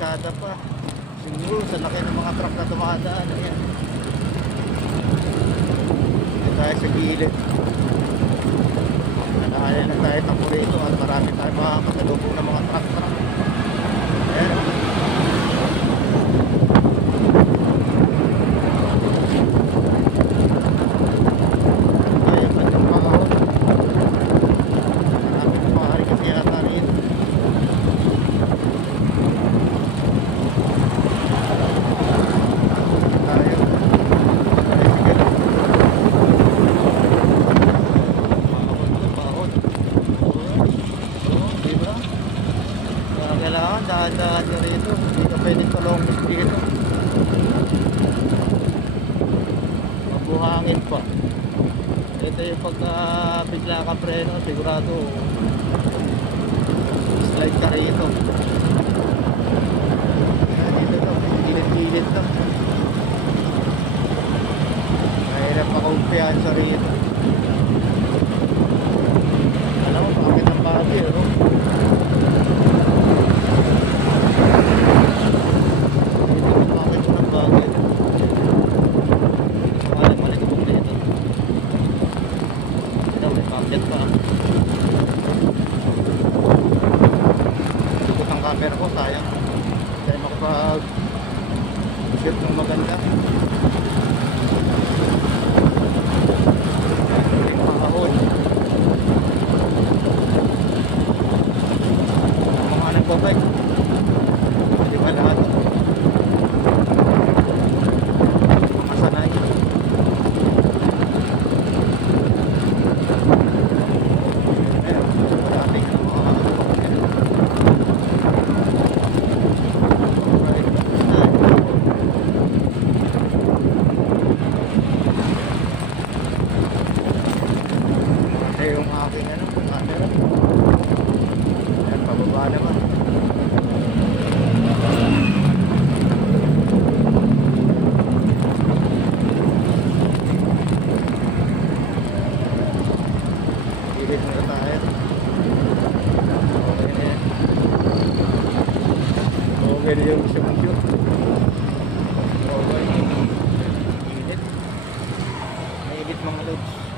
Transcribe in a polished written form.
kalsada pa. Siguro sa laki ng mga truck na dumadaan. Ayan. Dito tayo sa gilid. Nakahalin na tayo tapo rito at marami tayo makakasalubong ng mga truck. Ayan. Kailangan dahan-dahan ka rito, hindi ka pwedeng tulong dito, mabuhangin pa. Ito yung pagka bigla ka preno, sigurado slide ka rito. Dito to, gilid-gilid to, mahirap makumpiyansa rito. Alam mo, bakit ang bagay, no? Ikot ang camera ko, sayang tayo makapag-shoot ng maganda. Yung mahahon mga nagbabike, di ba lahat mga sanay. Yung aking camera. Ayan, pababa naman. Gilid na tayo. Okay na yan. Okay na yung gusto mong shoot. Okay. Gilid. Mainit mga loads.